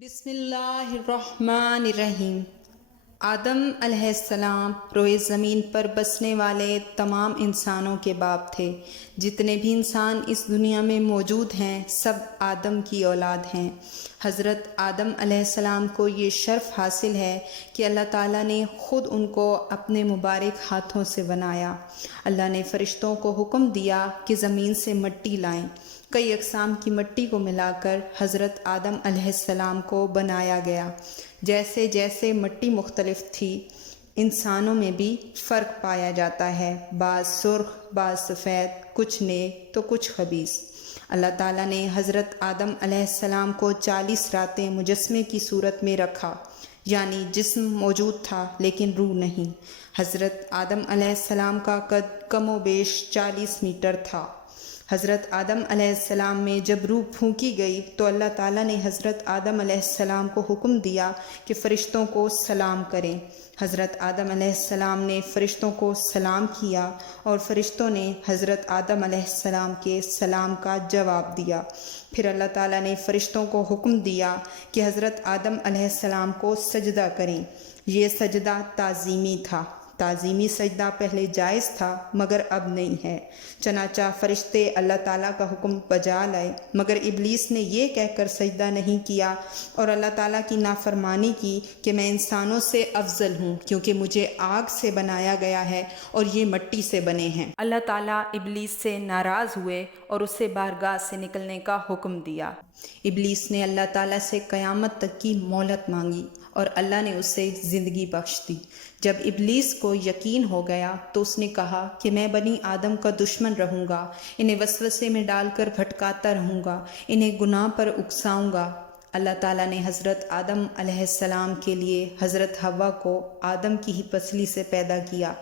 بسم اللہ الرحمن الرحیم۔ آدم علیہ السلام روئے زمین پر بسنے والے تمام انسانوں کے باپ تھے۔ جتنے بھی انسان اس دنیا میں موجود ہیں سب آدم کی اولاد ہیں۔ حضرت آدم علیہ السلام کو یہ شرف حاصل ہے کہ اللہ تعالیٰ نے خود ان کو اپنے مبارک ہاتھوں سے بنایا۔ اللہ نے فرشتوں کو حکم دیا کہ زمین سے مٹی لائیں۔ کئی اقسام کی مٹی کو ملا کر حضرت آدم علیہ السلام کو بنایا گیا۔ جیسے جیسے مٹی مختلف تھی، انسانوں میں بھی فرق پایا جاتا ہے، بعض سرخ، بعض سفید، کچھ نیک تو کچھ خبیث۔ اللہ تعالیٰ نے حضرت آدم علیہ السلام کو 40 راتیں مجسمے کی صورت میں رکھا، یعنی جسم موجود تھا لیکن روح نہیں۔ حضرت آدم علیہ السلام کا قد کم و بیش 40 میٹر تھا۔ حضرت آدم علیہ السلام میں جب روح پھونکی گئی تو اللہ تعالیٰ نے حضرت آدم علیہ السلام کو حکم دیا کہ فرشتوں کو سلام کریں۔ حضرت آدم علیہ السلام نے فرشتوں کو سلام کیا اور فرشتوں نے حضرت آدم علیہ السلام کے سلام کا جواب دیا۔ پھر اللہ تعالیٰ نے فرشتوں کو حکم دیا کہ حضرت آدم علیہ السلام کو سجدہ کریں۔ یہ سجدہ تعظیمی تھا۔ تعظیمی سجدہ پہلے جائز تھا مگر اب نہیں ہے، چنانچہ فرشتے اللہ تعالیٰ کا حکم بجا لائے، مگر ابلیس نے یہ کہہ کر سجدہ نہیں کیا اور اللہ تعالیٰ کی نافرمانی کی کہ میں انسانوں سے افضل ہوں کیونکہ مجھے آگ سے بنایا گیا ہے اور یہ مٹی سے بنے ہیں۔ اللہ تعالیٰ ابلیس سے ناراض ہوئے اور اسے بارگاہ سے نکلنے کا حکم دیا۔ ابلیس نے اللہ تعالیٰ سے قیامت تک کی مہلت مانگی اور اللہ نے اسے زندگی بخش دی۔ جب ابلیس کو یقین ہو گیا تو اس نے کہا کہ میں بنی آدم کا دشمن رہوں گا، انہیں وسوسے میں ڈال کر بھٹکاتا رہوں گا، انہیں گناہ پر اکساؤں گا۔ اللہ تعالیٰ نے حضرت آدم علیہ السلام کے لیے حضرت حوا کو آدم کی ہی پسلی سے پیدا کیا۔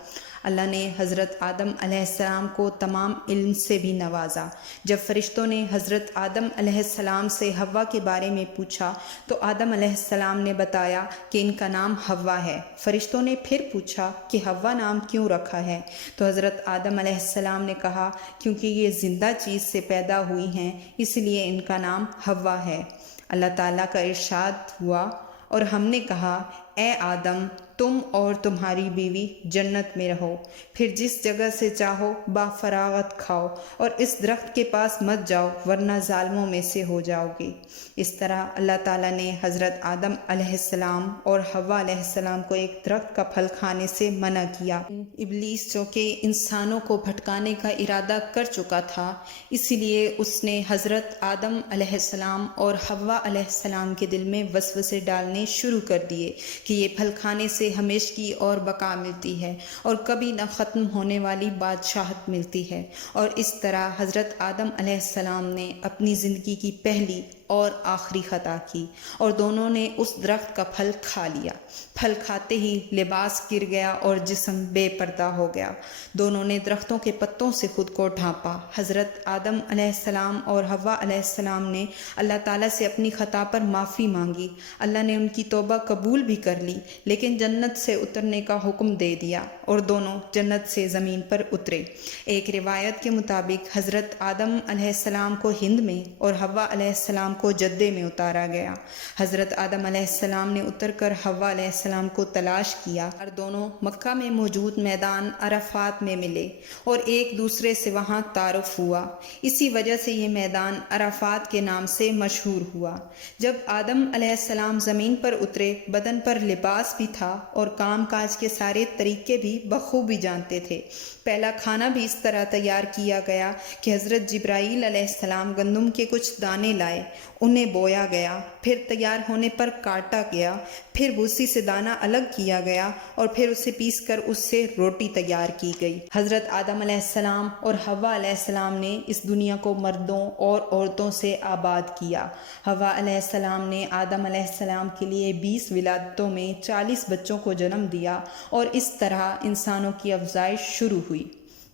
اللہ نے حضرت آدم علیہ السلام کو تمام علم سے بھی نوازا۔ جب فرشتوں نے حضرت آدم علیہ السلام سے حوا کے بارے میں پوچھا تو آدم علیہ السلام نے بتایا کہ ان کا نام حوا ہے۔ فرشتوں نے پھر پوچھا کہ حوا نام کیوں رکھا ہے؟ تو حضرت آدم علیہ السلام نے کہا کیونکہ یہ زندہ چیز سے پیدا ہوئی ہیں اس لیے ان کا نام حوا ہے۔ اللہ تعالیٰ کا ارشاد ہوا اور ہم نے کہا اے آدم تم اور تمہاری بیوی جنت میں رہو، پھر جس جگہ سے چاہو بافراغت کھاؤ اور اس درخت کے پاس مت جاؤ ورنہ ظالموں میں سے ہو جاؤ گے۔ اس طرح اللہ تعالیٰ نے حضرت آدم علیہ السلام اور حوا علیہ السلام کو ایک درخت کا پھل کھانے سے منع کیا۔ ابلیس جو کہ انسانوں کو بھٹکانے کا ارادہ کر چکا تھا، اسی لیے اس نے حضرت آدم علیہ السلام اور حوا علیہ السلام کے دل میں وسوسے ڈالنے شروع کر دیے کہ یہ پھل کھانے سے ہمیشگی اور بقا ملتی ہے اور کبھی نہ ختم ہونے والی بادشاہت ملتی ہے، اور اس طرح حضرت آدم علیہ السلام نے اپنی زندگی کی پہلی اور آخری خطا کی اور دونوں نے اس درخت کا پھل کھا لیا۔ پھل کھاتے ہی لباس گر گیا اور جسم بے پردہ ہو گیا۔ دونوں نے درختوں کے پتوں سے خود کو ڈھانپا۔ حضرت آدم علیہ السلام اور حوا علیہ السلام نے اللہ تعالیٰ سے اپنی خطا پر معافی مانگی۔ اللہ نے ان کی توبہ قبول بھی کر لی لیکن جنت سے اترنے کا حکم دے دیا اور دونوں جنت سے زمین پر اترے۔ ایک روایت کے مطابق حضرت آدم علیہ السلام کو ہند میں اور حوا علیہ السلام کو جدے میں اتارا گیا۔ حضرت آدم علیہ السلام نے اتر کر حوا علیہ السلام کو تلاش کیا اور دونوں مکہ میں موجود میدان عرفات میں ملے اور ایک دوسرے سے وہاں تعارف ہوا۔ اسی وجہ سے یہ میدان عرفات کے نام سے مشہور ہوا۔ جب آدم علیہ السلام زمین پر اترے، بدن پر لباس بھی تھا اور کام کاج کے سارے طریقے بھی بخوبی جانتے تھے۔ پہلا کھانا بھی اس طرح تیار کیا گیا کہ حضرت جبرائیل علیہ السلام گندم کے کچھ دانے لائے، انہیں بویا گیا، پھر تیار ہونے پر کاٹا گیا، پھر بھوسی سے دانہ الگ کیا گیا اور پھر اسے پیس کر اس سے روٹی تیار کی گئی۔ حضرت آدم علیہ السلام اور حوا علیہ السلام نے اس دنیا کو مردوں اور عورتوں سے آباد کیا۔ حوا علیہ السلام نے آدم علیہ السلام کے لیے 20 ولادتوں میں 40 بچوں کو جنم دیا اور اس طرح انسانوں کی افزائش شروع ہوئی۔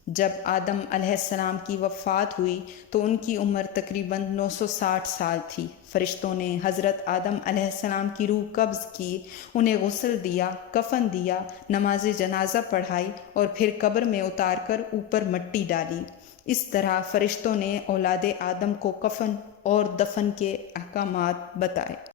جب آدم علیہ السلام کی وفات ہوئی تو ان کی عمر تقریباً 960 سال تھی۔ فرشتوں نے حضرت آدم علیہ السلام کی روح قبض کی، انہیں غسل دیا، کفن دیا، نماز جنازہ پڑھائی اور پھر قبر میں اتار کر اوپر مٹی ڈالی۔ اس طرح فرشتوں نے اولاد آدم کو کفن اور دفن کے احکامات بتائے۔